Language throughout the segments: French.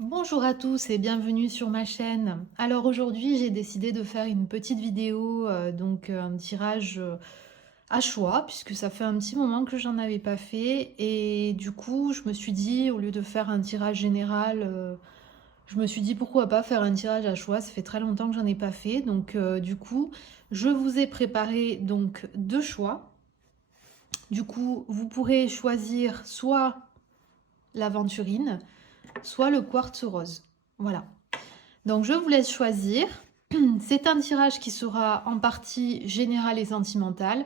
Bonjour à tous et bienvenue sur ma chaîne. Alors aujourd'hui j'ai décidé de faire une petite vidéo, un tirage à choix puisque ça fait un petit moment que j'en avais pas fait et du coup je me suis dit au lieu de faire un tirage général, je me suis dit pourquoi pas faire un tirage à choix, ça fait très longtemps que j'en ai pas fait du coup je vous ai préparé donc deux choix. Du coup vous pourrez choisir soit l'aventurine, soit le quartz rose. Voilà. Donc je vous laisse choisir. C'est un tirage qui sera en partie général et sentimental.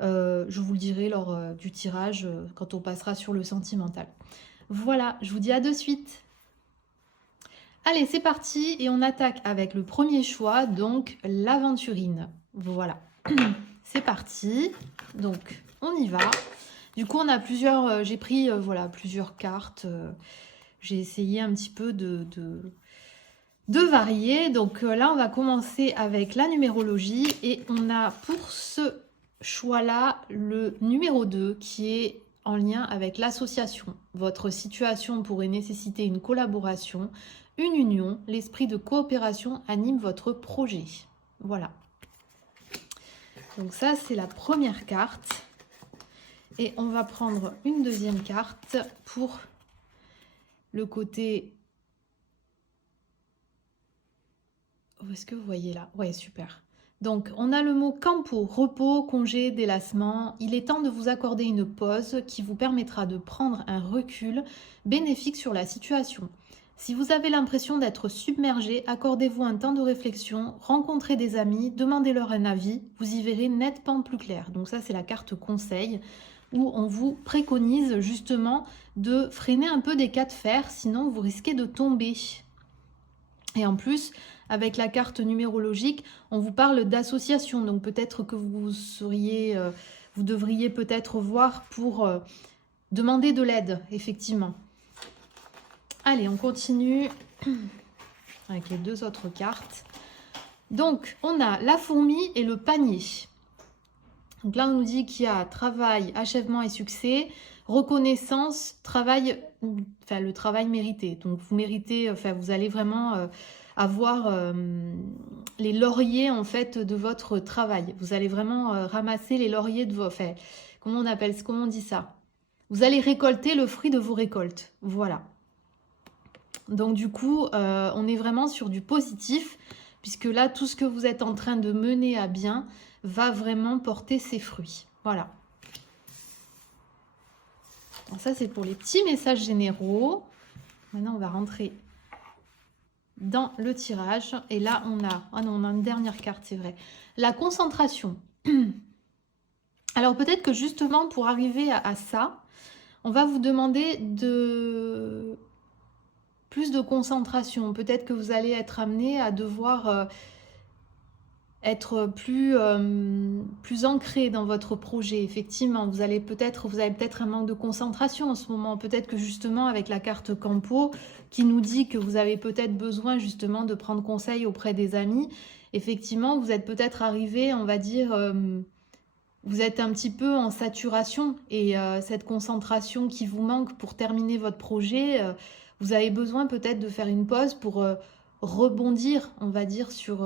Je vous le dirai lors du tirage quand on passera sur le sentimental. Voilà, je vous dis à de suite. Allez, c'est parti et on attaque avec le premier choix, donc l'aventurine. Voilà, c'est parti. Donc on y va. Du coup, on a plusieurs. J'ai pris voilà plusieurs cartes. J'ai essayé un petit peu de varier. Donc là, on va commencer avec la numérologie et on a pour ce choix-là le numéro 2 qui est en lien avec l'association. Votre situation pourrait nécessiter une collaboration, une union. L'esprit de coopération anime votre projet. Voilà. Donc ça, c'est la première carte. Et on va prendre une deuxième carte pour le côté. Où est-ce que vous voyez là? Ouais, super. Donc, on a le mot campo, repos, congé, délassement. Il est temps de vous accorder une pause qui vous permettra de prendre un recul bénéfique sur la situation. Si vous avez l'impression d'être submergé, accordez-vous un temps de réflexion, rencontrez des amis, demandez-leur un avis, vous y verrez nettement plus clair. Donc ça, c'est la carte conseil où on vous préconise justement de freiner un peu des cas de fer, sinon vous risquez de tomber. Et en plus, avec la carte numérologique, on vous parle d'association. Donc peut-être que vous devriez peut-être voir pour demander de l'aide, effectivement. Allez, on continue avec les deux autres cartes. Donc, on a la fourmi et le panier. Donc là, on nous dit qu'il y a travail, achèvement et succès, reconnaissance, travail, enfin le travail mérité. Donc vous méritez, enfin vous allez vraiment avoir les lauriers en fait de votre travail. Vous allez vraiment ramasser les lauriers de vos, enfin comment on dit ça? Vous allez récolter le fruit de vos récoltes. Voilà. Donc du coup, on est vraiment sur du positif puisque là, tout ce que vous êtes en train de mener à bien va vraiment porter ses fruits. Voilà. Donc ça, c'est pour les petits messages généraux. Maintenant, on va rentrer dans le tirage. Et là, on a... Ah non, on a une dernière carte, c'est vrai. La concentration. Alors, peut-être que justement, pour arriver à ça, on va vous demander de... plus de concentration. Peut-être que vous allez être amené à devoir... être plus ancré dans votre projet. Effectivement, vous avez peut-être un manque de concentration en ce moment. Peut-être que justement avec la carte Campo qui nous dit que vous avez peut-être besoin justement de prendre conseil auprès des amis. Effectivement, vous êtes peut-être arrivé, on va dire, vous êtes un petit peu en saturation et cette concentration qui vous manque pour terminer votre projet, vous avez besoin peut-être de faire une pause pour rebondir, on va dire, sur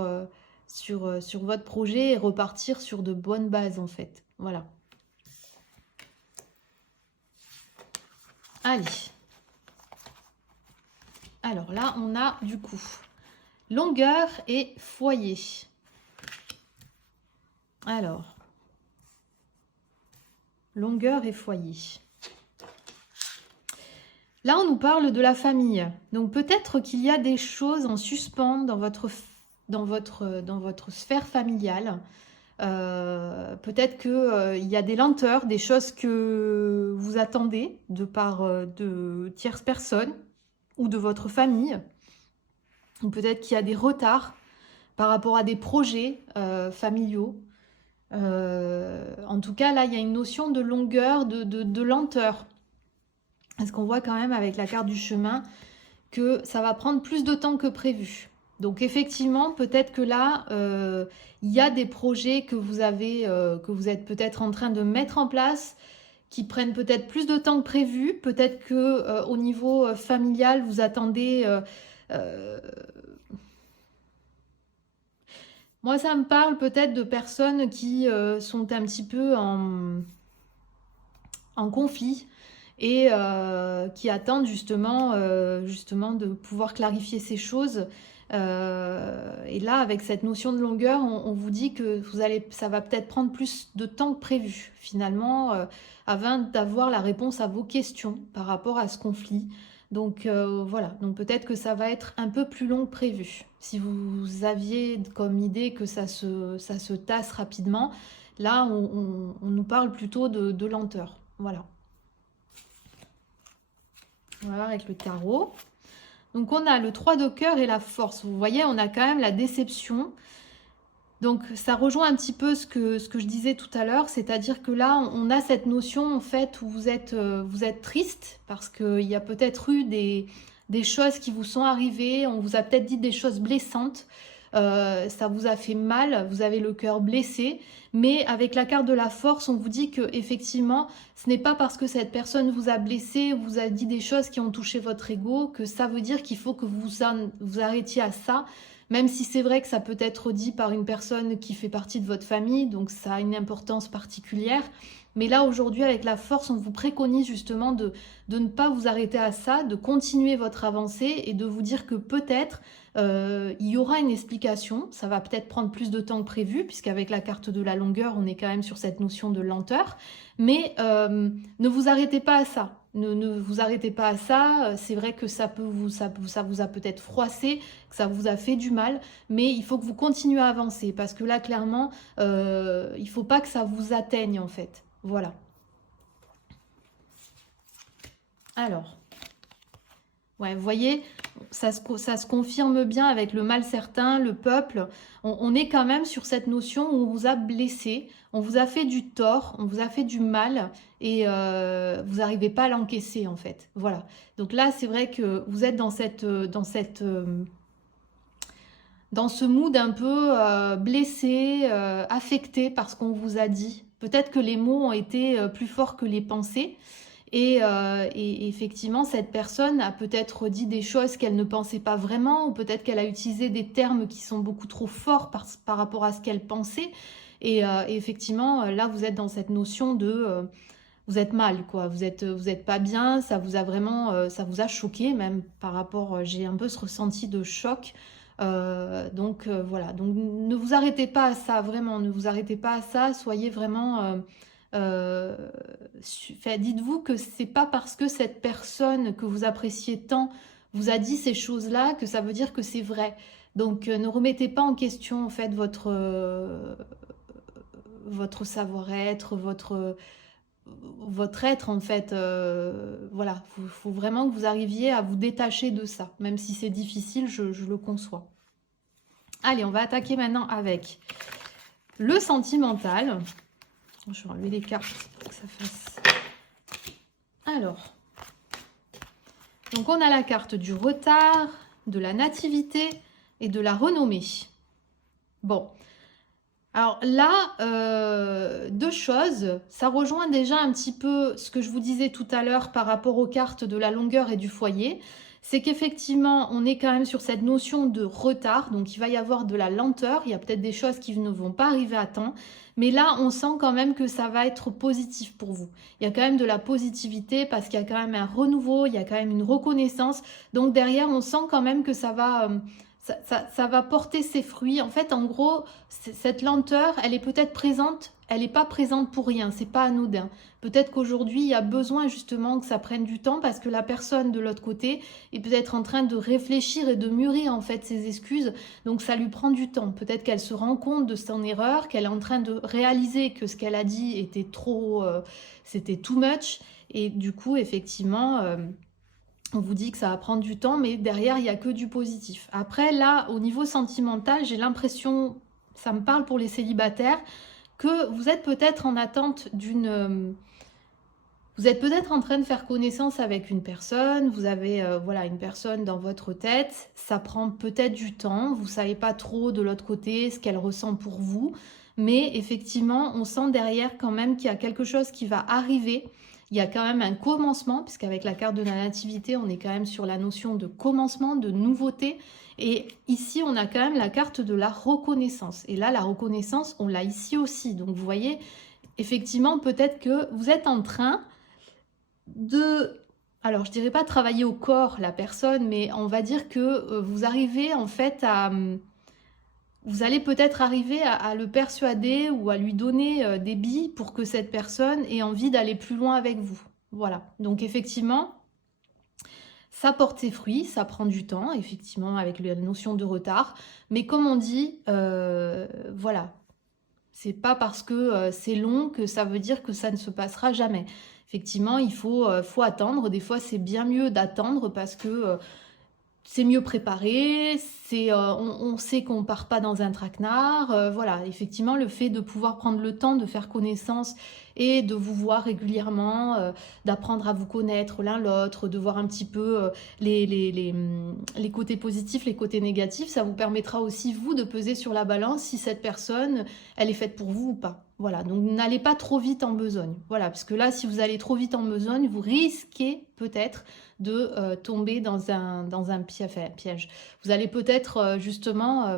votre projet et repartir sur de bonnes bases en fait. Voilà. Allez. Alors là, on a du coup longueur et foyer. Alors, longueur et foyer. Là, on nous parle de la famille. Donc peut-être qu'il y a des choses en suspens dans votre sphère familiale. Peut-être qu'il y a des lenteurs, des choses que vous attendez de part de tierces personnes ou de votre famille. Ou peut-être qu'il y a des retards par rapport à des projets familiaux. En tout cas, là, il y a une notion de longueur, de lenteur. Parce qu'on voit quand même avec la carte du chemin que ça va prendre plus de temps que prévu. Donc effectivement, peut-être que là, il y a des projets que vous êtes peut-être en train de mettre en place qui prennent peut-être plus de temps que prévu. Peut-être que au niveau familial, vous attendez... euh, moi, ça me parle peut-être de personnes qui sont un petit peu en conflit et qui attendent justement de pouvoir clarifier ces choses. Et là, avec cette notion de longueur, on vous dit que ça va peut-être prendre plus de temps que prévu, finalement, avant d'avoir la réponse à vos questions par rapport à ce conflit. Donc voilà, donc peut-être que ça va être un peu plus long que prévu. Si vous aviez comme idée que ça se tasse rapidement, là, on nous parle plutôt de lenteur. Voilà. On va voir avec le tarot. Donc on a le 3 de cœur et la force. Vous voyez, on a quand même la déception. Donc ça rejoint un petit peu ce que je disais tout à l'heure, c'est-à-dire que là, on a cette notion en fait où vous êtes triste parce qu'il y a peut-être eu des choses qui vous sont arrivées, on vous a peut-être dit des choses blessantes, ça vous a fait mal, vous avez le cœur blessé, mais avec la carte de la force, on vous dit que effectivement, ce n'est pas parce que cette personne vous a blessé, vous a dit des choses qui ont touché votre ego, que ça veut dire qu'il faut que vous arrêtiez à ça. Même si c'est vrai que ça peut être dit par une personne qui fait partie de votre famille, donc ça a une importance particulière. Mais là, aujourd'hui, avec la force, on vous préconise justement de ne pas vous arrêter à ça, de continuer votre avancée et de vous dire que peut-être il y aura une explication. Ça va peut-être prendre plus de temps que prévu, puisqu'avec la carte de la longueur, on est quand même sur cette notion de lenteur. Mais ne vous arrêtez pas à ça. Ne vous arrêtez pas à ça. C'est vrai que ça vous a peut-être froissé, que ça vous a fait du mal, mais il faut que vous continuez à avancer parce que là, clairement, il ne faut pas que ça vous atteigne en fait. Voilà. Alors, ouais, vous voyez, ça se confirme bien avec le mal certain, le peuple. On est quand même sur cette notion où on vous a blessé, on vous a fait du tort, on vous a fait du mal et vous n'arrivez pas à l'encaisser en fait. Voilà. Donc là, c'est vrai que vous êtes dans ce mood un peu blessé, affecté par ce qu'on vous a dit. Peut-être que les mots ont été plus forts que les pensées. Et effectivement, cette personne a peut-être dit des choses qu'elle ne pensait pas vraiment, ou peut-être qu'elle a utilisé des termes qui sont beaucoup trop forts par rapport à ce qu'elle pensait. Et effectivement, là, vous êtes dans cette notion de... vous êtes mal, quoi. Vous êtes pas bien, ça vous a vraiment... ça vous a choqué, même par rapport... j'ai un peu ce ressenti de choc. Donc voilà, donc ne vous arrêtez pas à ça, vraiment, ne vous arrêtez pas à ça, soyez vraiment... dites-vous que c'est pas parce que cette personne que vous appréciez tant vous a dit ces choses-là que ça veut dire que c'est vrai. Donc ne remettez pas en question en fait votre savoir-être, votre être en fait. Voilà, faut vraiment que vous arriviez à vous détacher de ça, même si c'est difficile, je le conçois. Allez, on va attaquer maintenant avec le sentimental. Je vais enlever les cartes pour que ça fasse... Alors, donc on a la carte du retard, de la nativité et de la renommée. Bon, alors là, deux choses. Ça rejoint déjà un petit peu ce que je vous disais tout à l'heure par rapport aux cartes de la longueur et du foyer. C'est qu'effectivement, on est quand même sur cette notion de retard. Donc, il va y avoir de la lenteur. Il y a peut-être des choses qui ne vont pas arriver à temps. Mais là, on sent quand même que ça va être positif pour vous. Il y a quand même de la positivité parce qu'il y a quand même un renouveau, il y a quand même une reconnaissance. Donc, derrière, on sent quand même que ça va... ça va porter ses fruits. En fait, en gros, cette lenteur, elle est peut-être présente, elle n'est pas présente pour rien, c'est pas anodin. Peut-être qu'aujourd'hui, il y a besoin justement que ça prenne du temps parce que la personne de l'autre côté est peut-être en train de réfléchir et de mûrir en fait ses excuses. Donc ça lui prend du temps. Peut-être qu'elle se rend compte de son erreur, qu'elle est en train de réaliser que ce qu'elle a dit était trop... c'était too much. Et du coup, effectivement... on vous dit que ça va prendre du temps, mais derrière, il n'y a que du positif. Après, là, au niveau sentimental, j'ai l'impression, ça me parle pour les célibataires, que vous êtes peut-être en attente d'une... vous êtes peut-être en train de faire connaissance avec une personne, vous avez voilà, une personne dans votre tête, ça prend peut-être du temps, vous ne savez pas trop de l'autre côté ce qu'elle ressent pour vous, mais effectivement, on sent derrière quand même qu'il y a quelque chose qui va arriver. Il y a quand même un commencement, puisqu'avec la carte de la nativité, on est quand même sur la notion de commencement, de nouveauté. Et ici, on a quand même la carte de la reconnaissance. Et là, la reconnaissance, on l'a ici aussi. Donc, vous voyez, effectivement, peut-être que vous êtes en train de... Alors, je dirais pas travailler au corps la personne, mais on va dire que vous arrivez en fait à... Vous allez peut-être arriver à le persuader ou à lui donner des billes pour que cette personne ait envie d'aller plus loin avec vous. Voilà. Donc effectivement, ça porte ses fruits, ça prend du temps, effectivement, avec la notion de retard. Mais comme on dit, voilà, c'est pas parce que c'est long que ça veut dire que ça ne se passera jamais. Effectivement, il faut attendre. Des fois, c'est bien mieux d'attendre parce que c'est mieux préparé, on sait qu'on part pas dans un traquenard. Voilà, effectivement, le fait de pouvoir prendre le temps de faire connaissance et de vous voir régulièrement, d'apprendre à vous connaître l'un l'autre, de voir un petit peu les côtés positifs, les côtés négatifs, ça vous permettra aussi, vous, de peser sur la balance si cette personne, elle est faite pour vous ou pas. Voilà, donc n'allez pas trop vite en besogne. Voilà, parce que là, si vous allez trop vite en besogne, vous risquez peut-être de tomber dans un piège. Vous allez peut-être justement,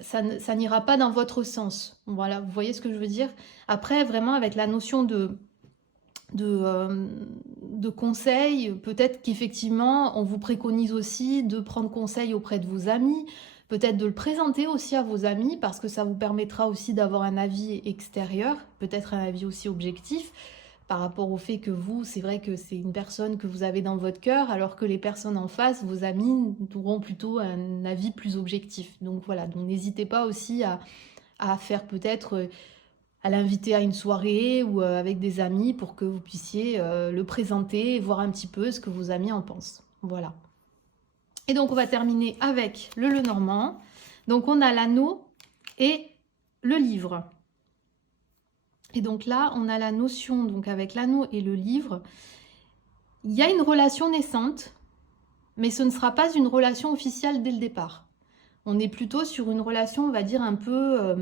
ça n'ira pas dans votre sens. Voilà, vous voyez ce que je veux dire? Après, vraiment, avec la notion de conseil, peut-être qu'effectivement, on vous préconise aussi de prendre conseil auprès de vos amis, peut-être de le présenter aussi à vos amis, parce que ça vous permettra aussi d'avoir un avis extérieur, peut-être un avis aussi objectif, par rapport au fait que vous, c'est vrai que c'est une personne que vous avez dans votre cœur, alors que les personnes en face, vos amis, auront plutôt un avis plus objectif. Donc voilà, donc n'hésitez pas aussi à faire peut-être, à l'inviter à une soirée ou avec des amis pour que vous puissiez le présenter et voir un petit peu ce que vos amis en pensent. Voilà. Et donc on va terminer avec le Lenormand. Donc on a l'anneau et le livre. Et donc là, on a la notion, donc avec l'anneau et le livre, il y a une relation naissante, mais ce ne sera pas une relation officielle dès le départ. On est plutôt sur une relation, on va dire, un peu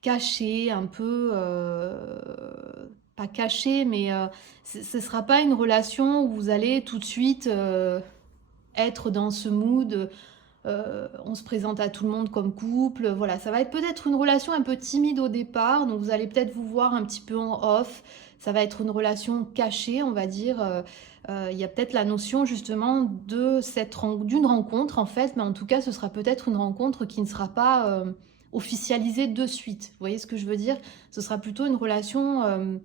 cachée, un peu... pas cachée, mais ce ne sera pas une relation où vous allez tout de suite être dans ce mood... on se présente à tout le monde comme couple, voilà, ça va être peut-être une relation un peu timide au départ, donc vous allez peut-être vous voir un petit peu en off, ça va être une relation cachée, on va dire, il y a peut-être la notion justement d'une rencontre en fait, mais en tout cas ce sera peut-être une rencontre qui ne sera pas officialisée de suite, vous voyez ce que je veux dire? Ce sera plutôt une relation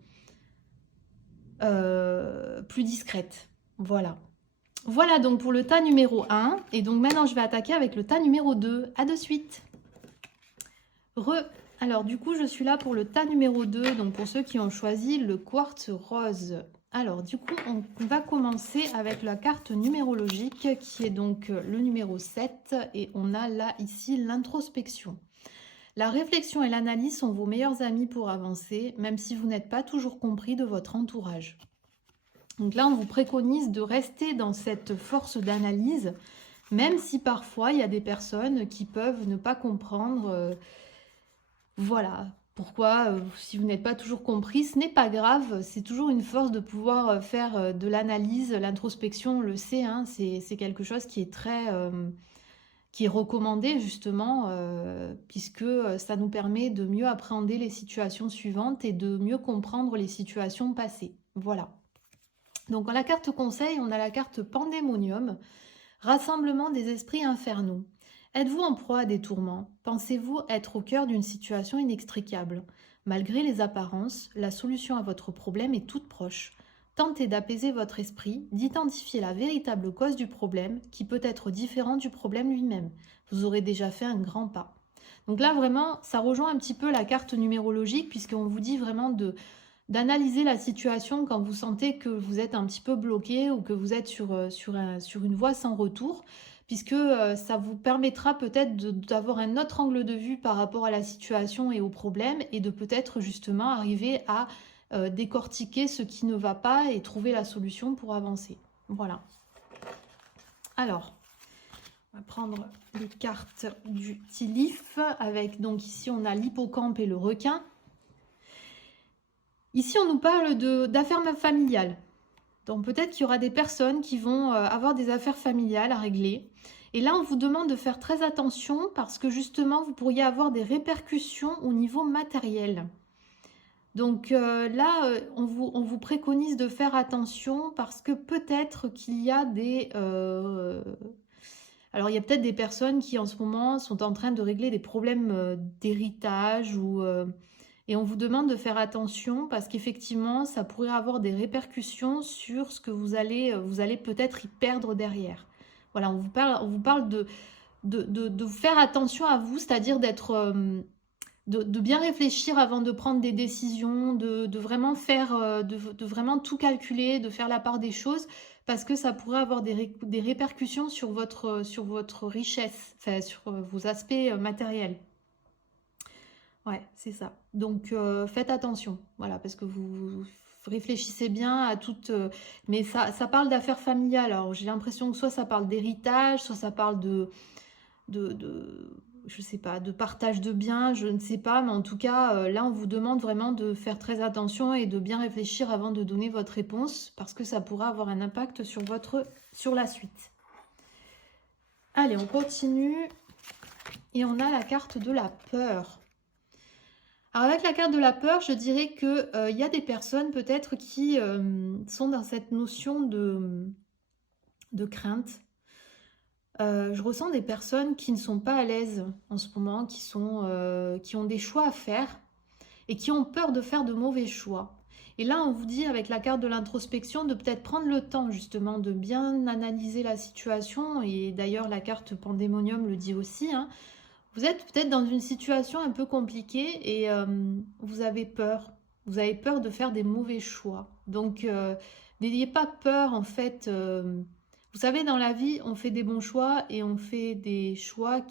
plus discrète, voilà. Voilà donc pour le tas numéro 1. Et donc maintenant, je vais attaquer avec le tas numéro 2. À de suite. Alors du coup, je suis là pour le tas numéro 2. Donc pour ceux qui ont choisi le quartz rose. Alors du coup, on va commencer avec la carte numérologique qui est donc le numéro 7. Et on a là, ici, l'introspection. La réflexion et l'analyse sont vos meilleurs amis pour avancer, même si vous n'êtes pas toujours compris de votre entourage. Donc là, on vous préconise de rester dans cette force d'analyse, même si parfois, il y a des personnes qui peuvent ne pas comprendre, voilà, pourquoi, si vous n'êtes pas toujours compris, ce n'est pas grave, c'est toujours une force de pouvoir faire de l'analyse, l'introspection, on le sait, hein, c'est quelque chose qui est qui est recommandé justement, puisque ça nous permet de mieux appréhender les situations suivantes et de mieux comprendre les situations passées. Voilà. Donc, dans la carte conseil, on a la carte Pandémonium, rassemblement des esprits infernaux. Êtes-vous en proie à des tourments? Pensez-vous être au cœur d'une situation inextricable? Malgré les apparences, la solution à votre problème est toute proche. Tentez d'apaiser votre esprit, d'identifier la véritable cause du problème, qui peut être différent du problème lui-même. Vous aurez déjà fait un grand pas. Donc là, vraiment, ça rejoint un petit peu la carte numérologique, puisqu'on vous dit vraiment d'analyser la situation quand vous sentez que vous êtes un petit peu bloqué ou que vous êtes sur une voie sans retour, puisque ça vous permettra peut-être d'avoir un autre angle de vue par rapport à la situation et au problème et de peut-être justement arriver à décortiquer ce qui ne va pas et trouver la solution pour avancer. Voilà. Alors, On va prendre les cartes du Tilif avec, donc ici on a l'hippocampe et le requin. Ici on nous parle d'affaires familiales. Donc peut-être qu'il y aura des personnes qui vont avoir des affaires familiales à régler. Et là on vous demande de faire très attention parce que justement vous pourriez avoir des répercussions au niveau matériel. Donc là, on vous préconise de faire attention parce que peut-être qu'il y a des... alors, il y a peut-être des personnes qui, en ce moment, sont en train de régler des problèmes d'héritage et on vous demande de faire attention parce qu'effectivement, ça pourrait avoir des répercussions sur ce que vous allez peut-être y perdre derrière. Voilà, on vous parle de faire attention à vous, c'est-à-dire d'être... de bien réfléchir avant de prendre des décisions, de vraiment faire, de vraiment tout calculer, de faire la part des choses, parce que ça pourrait avoir des répercussions sur votre richesse, enfin sur vos aspects matériels. Ouais, c'est ça. Donc faites attention, voilà, parce que vous réfléchissez bien à toutes... mais ça parle d'affaires familiales, alors j'ai l'impression que soit ça parle d'héritage, soit ça parle je sais pas, de partage de biens, je ne sais pas, mais en tout cas, là, on vous demande vraiment de faire très attention et de bien réfléchir avant de donner votre réponse, parce que ça pourra avoir un impact sur la suite. Allez, on continue, et on a la carte de la peur. Alors, avec la carte de la peur, je dirais qu'il y a des personnes, peut-être, qui sont dans cette notion de crainte. Je ressens des personnes qui ne sont pas à l'aise en ce moment, qui ont des choix à faire et qui ont peur de faire de mauvais choix. Et là, on vous dit avec la carte de l'introspection de peut-être prendre le temps justement de bien analyser la situation. Et d'ailleurs, la carte Pandémonium le dit aussi, hein. Vous êtes peut-être dans une situation un peu compliquée et vous avez peur. Vous avez peur de faire des mauvais choix. Donc, n'ayez pas peur en fait... vous savez, dans la vie, on fait des bons choix et on fait des choix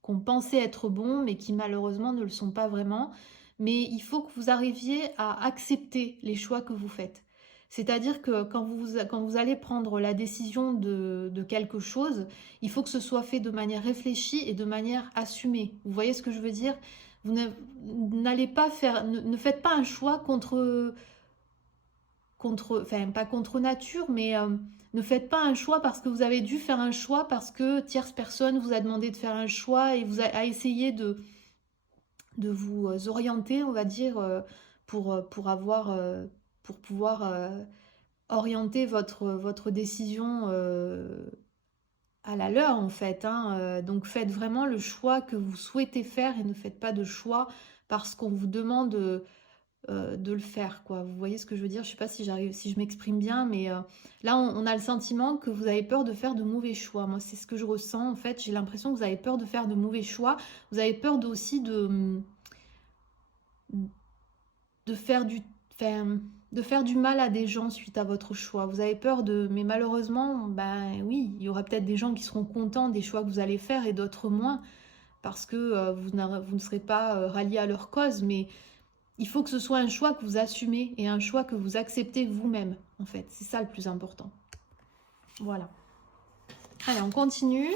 qu'on pensait être bons, mais qui malheureusement ne le sont pas vraiment. Mais il faut que vous arriviez à accepter les choix que vous faites. C'est-à-dire que quand vous allez prendre la décision de quelque chose, il faut que ce soit fait de manière réfléchie et de manière assumée. Vous voyez ce que je veux dire? Vous n'allez pas faire, ne faites pas un choix enfin pas contre nature, mais ne faites pas un choix parce que vous avez dû faire un choix, parce que tierce personne vous a demandé de faire un choix et a essayé de vous orienter, on va dire, pour pouvoir orienter votre décision à la leur, en fait, hein. Donc faites vraiment le choix que vous souhaitez faire et ne faites pas de choix parce qu'on vous demande de le faire, quoi. Vous voyez ce que je veux dire? Je sais pas si je m'exprime bien, mais là, on a le sentiment que vous avez peur de faire de mauvais choix. Moi, c'est ce que je ressens, en fait. J'ai l'impression que vous avez peur de faire de mauvais choix. Vous avez peur aussi de faire du mal à des gens suite à votre choix. Vous avez peur mais malheureusement, ben oui, il y aura peut-être des gens qui seront contents des choix que vous allez faire et d'autres moins, parce que vous ne serez pas ralliés à leur cause, mais il faut que ce soit un choix que vous assumez et un choix que vous acceptez vous-même, en fait. C'est ça le plus important. Voilà. Allez, on continue.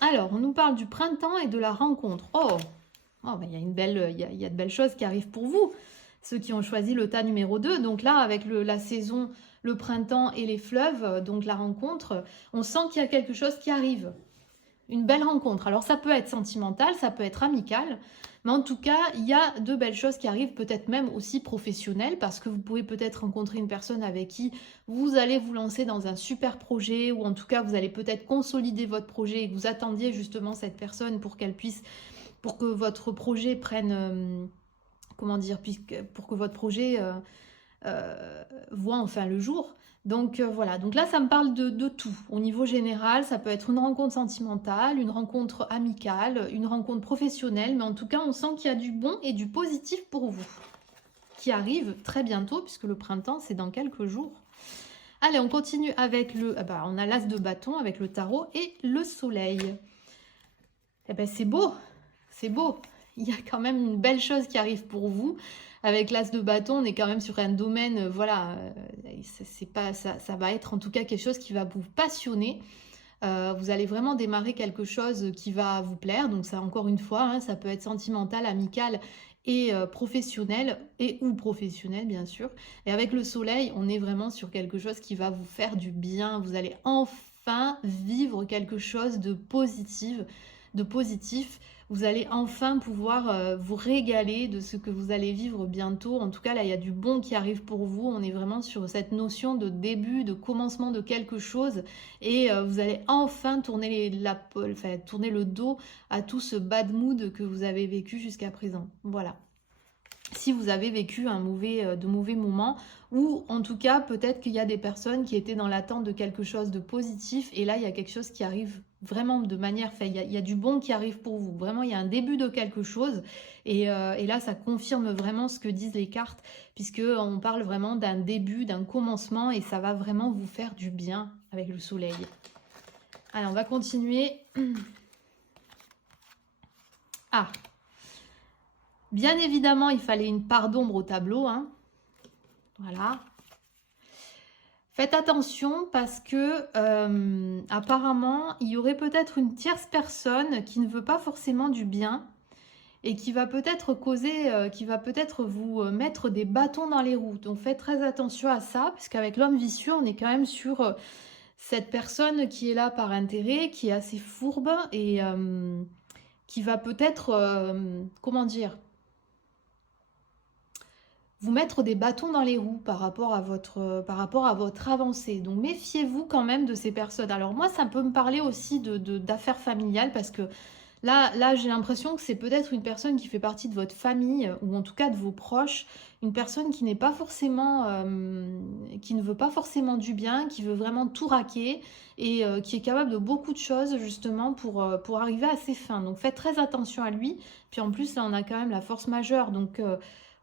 Alors, on nous parle du printemps et de la rencontre. Oh, ben, il y a de belles choses qui arrivent pour vous. Ceux qui ont choisi le tas numéro 2. Donc là, avec la saison, le printemps et les fleuves, donc la rencontre, on sent qu'il y a quelque chose qui arrive. Une belle rencontre. Alors ça peut être sentimental, ça peut être amical, mais en tout cas, il y a de belles choses qui arrivent, peut-être même aussi professionnelles, parce que vous pouvez peut-être rencontrer une personne avec qui vous allez vous lancer dans un super projet, ou en tout cas, vous allez peut-être consolider votre projet et que vous attendiez justement cette personne pour que votre projet prenne, pour que votre projet voit enfin le jour. Donc voilà, donc là ça me parle de tout. Au niveau général, ça peut être une rencontre sentimentale, une rencontre amicale, une rencontre professionnelle, mais en tout cas on sent qu'il y a du bon et du positif pour vous, qui arrive très bientôt, puisque le printemps c'est dans quelques jours. Allez, on continue avec on a l'as de bâton avec le tarot et le soleil. Eh ben c'est beau, c'est beau. Il y a quand même une belle chose qui arrive pour vous. avec l'as de bâton, on est quand même sur un domaine, voilà, c'est pas, ça va être en tout cas quelque chose qui va vous passionner. Vous allez vraiment démarrer quelque chose qui va vous plaire. Donc ça, encore une fois, hein, ça peut être sentimental, amical et professionnel, et ou professionnel, bien sûr. Et avec le soleil, on est vraiment sur quelque chose qui va vous faire du bien. Vous allez enfin vivre quelque chose de positif. Vous allez enfin pouvoir vous régaler de ce que vous allez vivre bientôt. En tout cas, là, il y a du bon qui arrive pour vous. On est vraiment sur cette notion de début, de commencement de quelque chose. Et vous allez enfin tourner le dos à tout ce bad mood que vous avez vécu jusqu'à présent. Voilà. Si vous avez vécu de mauvais moments, ou en tout cas peut-être qu'il y a des personnes qui étaient dans l'attente de quelque chose de positif, et là il y a quelque chose qui arrive vraiment de manière, enfin il y a du bon qui arrive pour vous, vraiment il y a un début de quelque chose, et là ça confirme vraiment ce que disent les cartes, puisque on parle vraiment d'un début, d'un commencement, et ça va vraiment vous faire du bien avec le soleil. Alors on va continuer. Ah, bien évidemment, il fallait une part d'ombre au tableau, hein. Voilà. Faites attention parce que apparemment, il y aurait peut-être une tierce personne qui ne veut pas forcément du bien et qui va peut-être qui va peut-être vous mettre des bâtons dans les roues. Donc faites très attention à ça, parce qu'avec l'homme vicieux, on est quand même sur cette personne qui est là par intérêt, qui est assez fourbe et qui va peut-être, comment dire, vous mettre des bâtons dans les roues par rapport à votre avancée. Donc méfiez-vous quand même de ces personnes. Alors moi, ça peut me parler aussi d'affaires familiales, parce que là j'ai l'impression que c'est peut-être une personne qui fait partie de votre famille, ou en tout cas de vos proches, une personne qui n'est pas forcément, qui ne veut pas forcément du bien, qui veut vraiment tout raquer, et qui est capable de beaucoup de choses justement pour arriver à ses fins. Donc faites très attention à lui. Puis en plus là on a quand même la force majeure, donc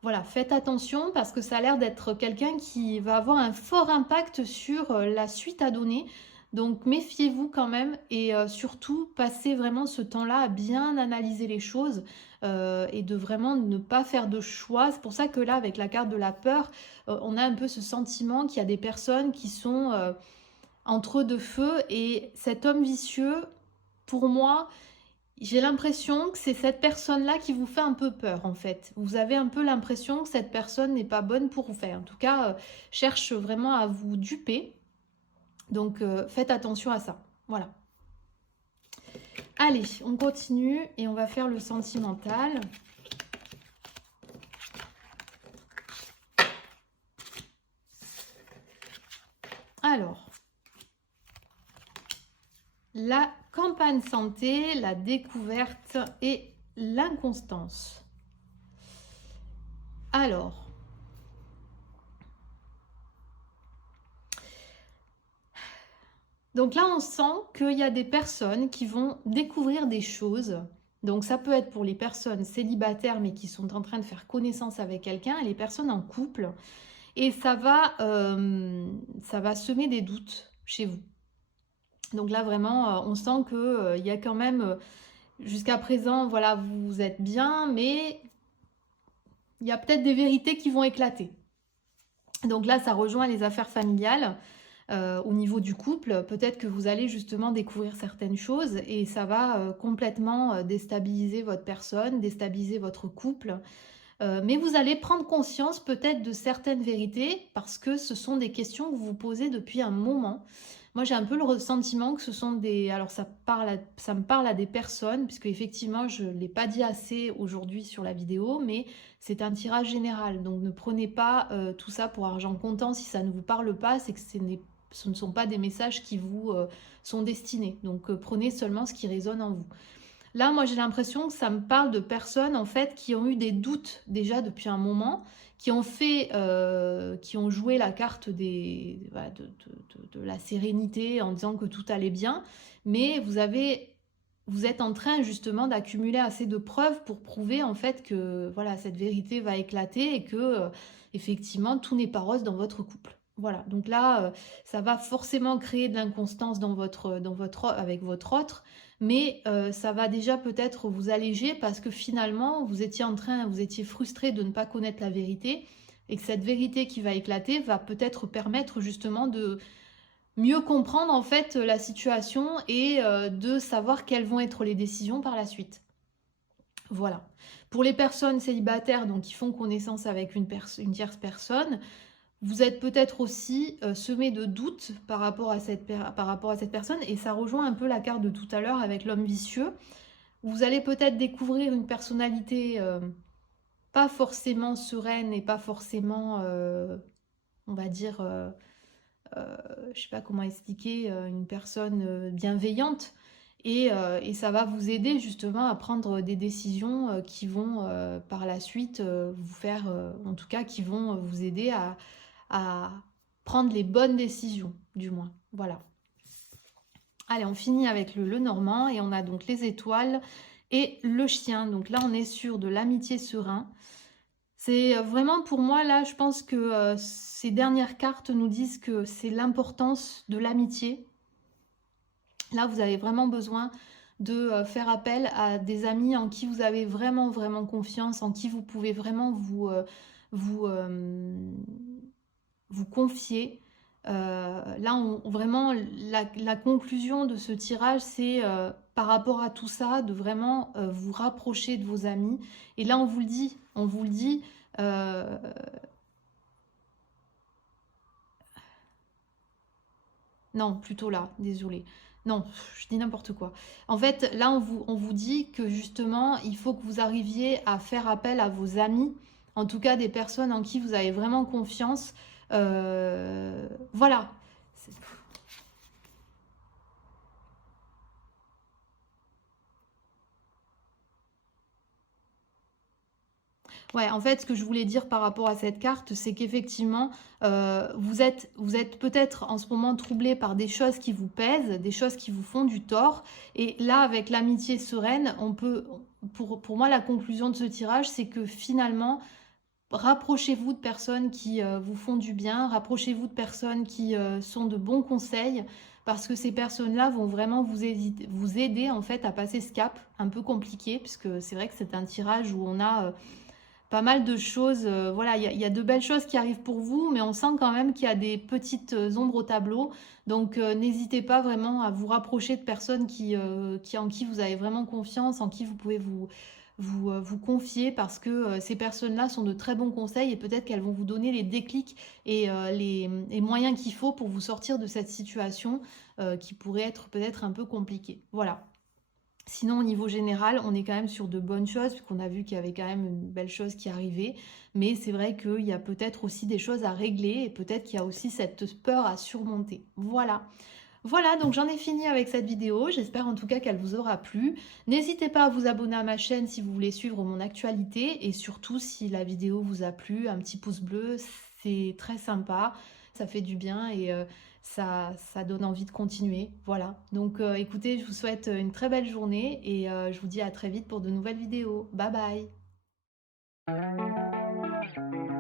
voilà, faites attention parce que ça a l'air d'être quelqu'un qui va avoir un fort impact sur la suite à donner. Donc méfiez-vous quand même, et surtout passez vraiment ce temps-là à bien analyser les choses, et de vraiment ne pas faire de choix. C'est pour ça que là, avec la carte de la peur, on a un peu ce sentiment qu'il y a des personnes qui sont entre deux feux, et cet homme vicieux, pour moi, j'ai l'impression que c'est cette personne-là qui vous fait un peu peur, en fait. Vous avez un peu l'impression que cette personne n'est pas bonne pour vous faire. En tout cas, cherche vraiment à vous duper. Donc, faites attention à ça. Voilà. Allez, on continue et on va faire le sentimental. Alors, la campagne santé, la découverte et l'inconstance. Alors, donc là, on sent qu'il y a des personnes qui vont découvrir des choses. Donc ça peut être pour les personnes célibataires mais qui sont en train de faire connaissance avec quelqu'un, et les personnes en couple. Et ça va semer des doutes chez vous. Donc là, vraiment, on sent qu'il y a quand même, jusqu'à présent, voilà, vous êtes bien, mais il y a peut-être des vérités qui vont éclater. Donc là, ça rejoint les affaires familiales. Au niveau du couple, peut-être que vous allez justement découvrir certaines choses, et ça va complètement déstabiliser votre personne, déstabiliser votre couple. Mais vous allez prendre conscience peut-être de certaines vérités, parce que ce sont des questions que vous vous posez depuis un moment. Moi, j'ai un peu le ressentiment que ce sont des... Alors, ça me parle à des personnes, puisque effectivement, je ne l'ai pas dit assez aujourd'hui sur la vidéo, mais c'est un tirage général. Donc, ne prenez pas tout ça pour argent comptant. Si ça ne vous parle pas, c'est que ce ne sont pas des messages qui vous sont destinés. Donc, prenez seulement ce qui résonne en vous. Là, moi, j'ai l'impression que ça me parle de personnes, en fait, qui ont eu des doutes déjà depuis un moment, qui ont joué la carte de la sérénité en disant que tout allait bien, mais vous êtes en train justement d'accumuler assez de preuves pour prouver en fait que voilà, cette vérité va éclater, et que effectivement tout n'est pas rose dans votre couple. Voilà, donc là, ça va forcément créer de l'inconstance avec votre autre. mais ça va déjà peut-être vous alléger parce que finalement, vous étiez frustré de ne pas connaître la vérité et que cette vérité qui va éclater va peut-être permettre justement de mieux comprendre en fait la situation et de savoir quelles vont être les décisions par la suite. Voilà. Pour les personnes célibataires donc qui font connaissance avec une tierce personne, vous êtes peut-être aussi semé de doutes par rapport à cette personne et ça rejoint un peu la carte de tout à l'heure avec l'homme vicieux. Vous allez peut-être découvrir une personnalité pas forcément sereine et pas forcément, on va dire, je sais pas comment expliquer, une personne bienveillante. Et ça va vous aider justement à prendre des décisions qui vont par la suite vous faire, en tout cas, qui vont vous aider à prendre les bonnes décisions, du moins. Voilà. Allez, on finit avec le normand et on a donc les étoiles et le chien. Donc là, on est sur de l'amitié serein. C'est vraiment pour moi, là, je pense que ces dernières cartes nous disent que c'est l'importance de l'amitié. Là, vous avez vraiment besoin de faire appel à des amis en qui vous avez vraiment, vraiment confiance, en qui vous pouvez vraiment vous, vous confier. Là, vraiment, la conclusion de ce tirage, c'est par rapport à tout ça, de vraiment vous rapprocher de vos amis. Et là, on vous le dit. euh, non, plutôt là, désolé. Non, je dis n'importe quoi. En fait, là, on vous dit que justement, il faut que vous arriviez à faire appel à vos amis, en tout cas des personnes en qui vous avez vraiment confiance. Voilà. C'est- Ouais, en fait, ce que je voulais dire par rapport à cette carte, c'est qu'effectivement, vous êtes peut-être en ce moment troublé par des choses qui vous pèsent, des choses qui vous font du tort. Et là, avec l'amitié sereine, on peut, pour moi, la conclusion de ce tirage, c'est que finalement, rapprochez-vous de personnes qui vous font du bien, rapprochez-vous de personnes qui sont de bons conseils, parce que ces personnes-là vont vraiment vous aider en fait à passer ce cap un peu compliqué, puisque c'est vrai que c'est un tirage où on a pas mal de choses. Voilà, il y a de belles choses qui arrivent pour vous, mais on sent quand même qu'il y a des petites ombres au tableau. Donc n'hésitez pas vraiment à vous rapprocher de personnes en qui vous avez vraiment confiance, en qui vous pouvez vous confier, parce que ces personnes-là sont de très bons conseils et peut-être qu'elles vont vous donner les déclics et les moyens qu'il faut pour vous sortir de cette situation qui pourrait être peut-être un peu compliquée. Voilà. Sinon, au niveau général, on est quand même sur de bonnes choses, puisqu'on a vu qu'il y avait quand même une belle chose qui arrivait. Mais c'est vrai qu'il y a peut-être aussi des choses à régler et peut-être qu'il y a aussi cette peur à surmonter. Voilà. Voilà, donc j'en ai fini avec cette vidéo. J'espère en tout cas qu'elle vous aura plu. N'hésitez pas à vous abonner à ma chaîne si vous voulez suivre mon actualité. Et surtout, si la vidéo vous a plu, un petit pouce bleu, c'est très sympa. Ça fait du bien et ça donne envie de continuer. Voilà. Donc écoutez, je vous souhaite une très belle journée et je vous dis à très vite pour de nouvelles vidéos. Bye bye.